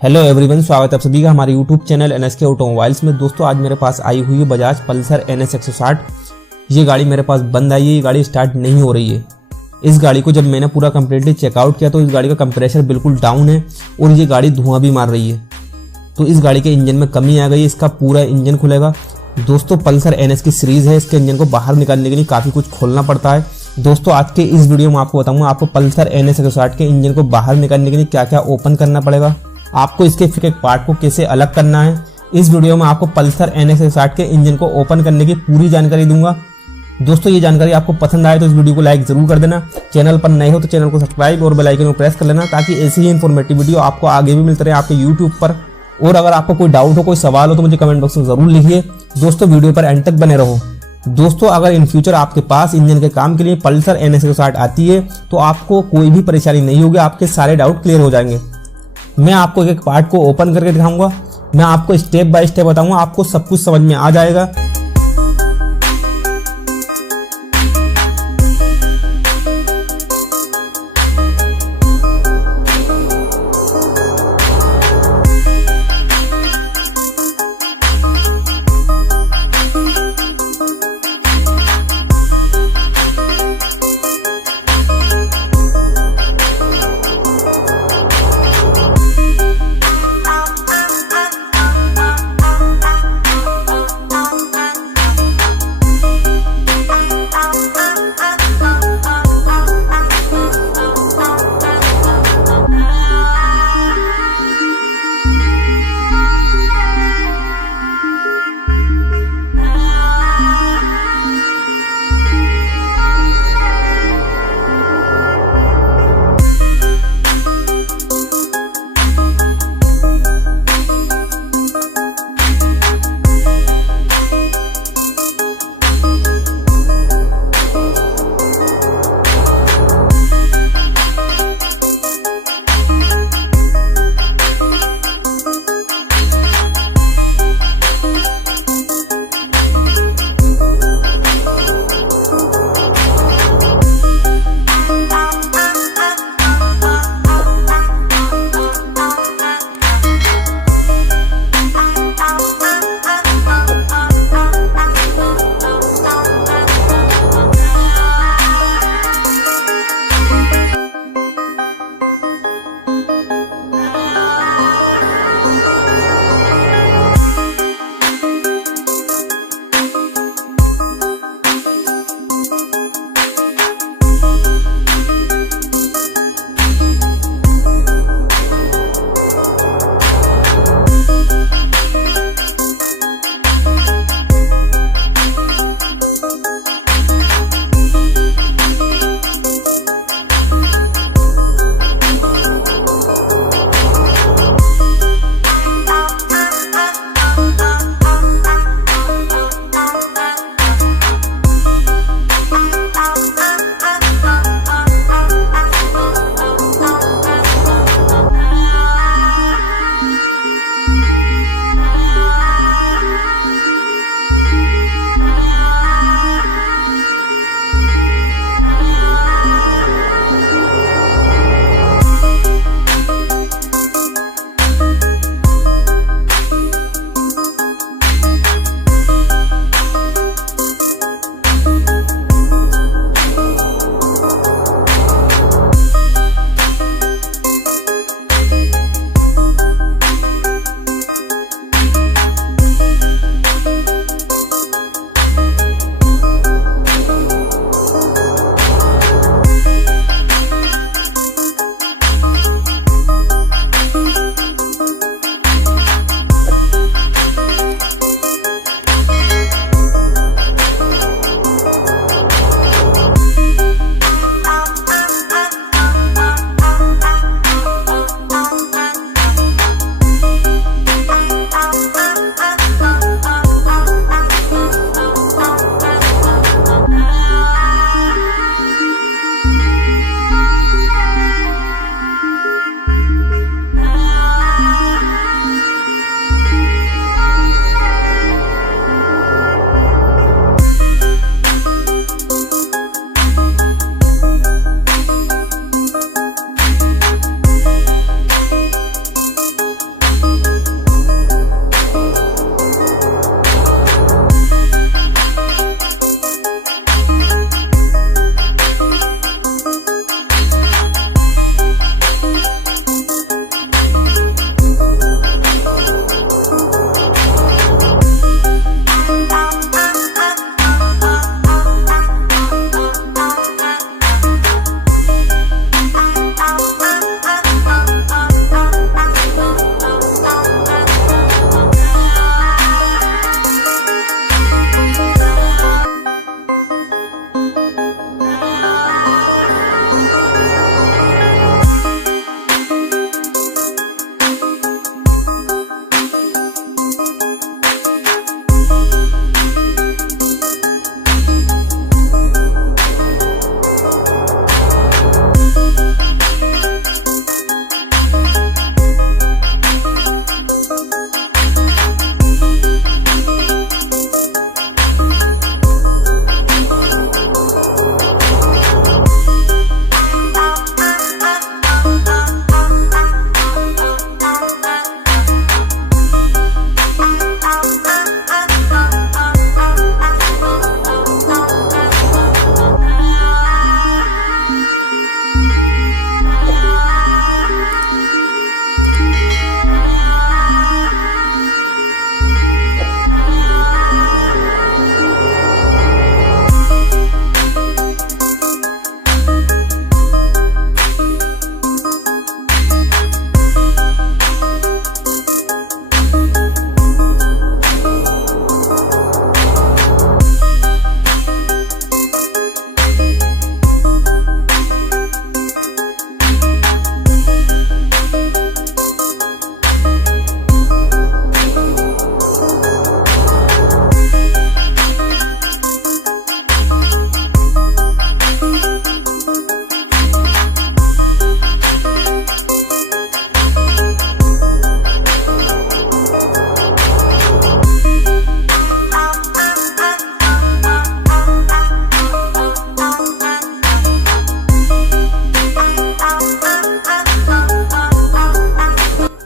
Hello everyone, स्वागत है आप सभी का हमारे यूट्यूब चैनल NSK ऑटोमोबाइल्स में। दोस्तों आज मेरे पास आई हुई है बजाज पल्सर NS160। ये गाड़ी मेरे पास बंद आई है, ये गाड़ी स्टार्ट नहीं हो रही है। इस गाड़ी को जब मैंने पूरा कम्प्लीटली चेकआउट किया तो इस गाड़ी का कंप्रेसर बिल्कुल डाउन है और ये गाड़ी धुआं भी मार रही है। तो इस गाड़ी के इंजन में कमी आ गई, इसका पूरा इंजन खुलेगा। दोस्तों पल्सर NS की सीरीज़ है, इसके इंजन को बाहर निकालने के लिए काफ़ी कुछ खोलना पड़ता है। दोस्तों आज के इस वीडियो में आपको बताऊंगा आपको पल्सर NS160 के इंजन को बाहर निकालने के लिए क्या क्या ओपन करना पड़ेगा, आपको इसके एक पार्ट को कैसे अलग करना है। इस वीडियो में आपको पल्सर NS160 के इंजन को ओपन करने की पूरी जानकारी दूंगा। दोस्तों ये जानकारी आपको पसंद आए तो इस वीडियो को लाइक जरूर कर देना। चैनल पर नए हो तो चैनल को सब्सक्राइब और बेल आइकन को प्रेस कर लेना ताकि ऐसी ही इन्फॉर्मेटिव वीडियो आपको आगे भी मिलते रहे आपके यूट्यूब पर। और अगर आपको कोई डाउट हो, कोई सवाल हो तो मुझे कमेंट बॉक्स में जरूर लिखिए। दोस्तों वीडियो पर एंड तक बने रहो। दोस्तों अगर इन फ्यूचर आपके पास इंजन के काम के लिए पल्सर NS160 आती है तो आपको कोई भी परेशानी नहीं होगी, आपके सारे डाउट क्लियर हो जाएंगे। मैं आपको एक पार्ट को ओपन करके दिखाऊंगा, मैं आपको स्टेप बाय स्टेप बताऊंगा, आपको सब कुछ समझ में आ जाएगा।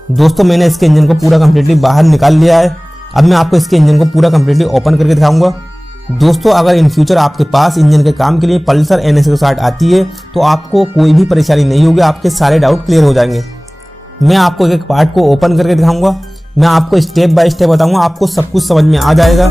दोस्तों मैंने इसके इंजन को पूरा कम्प्लीटली बाहर निकाल लिया है। अब मैं आपको इसके इंजन को पूरा कम्प्लीटली ओपन करके दिखाऊंगा। दोस्तों अगर इन फ्यूचर आपके पास इंजन के काम के लिए पल्सर NS160 आती है तो आपको कोई भी परेशानी नहीं होगी, आपके सारे डाउट क्लियर हो जाएंगे। मैं आपको एक एक पार्ट को ओपन करके दिखाऊंगा, मैं आपको स्टेप बाय स्टेप बताऊंगा, आपको सब कुछ समझ में आ जाएगा।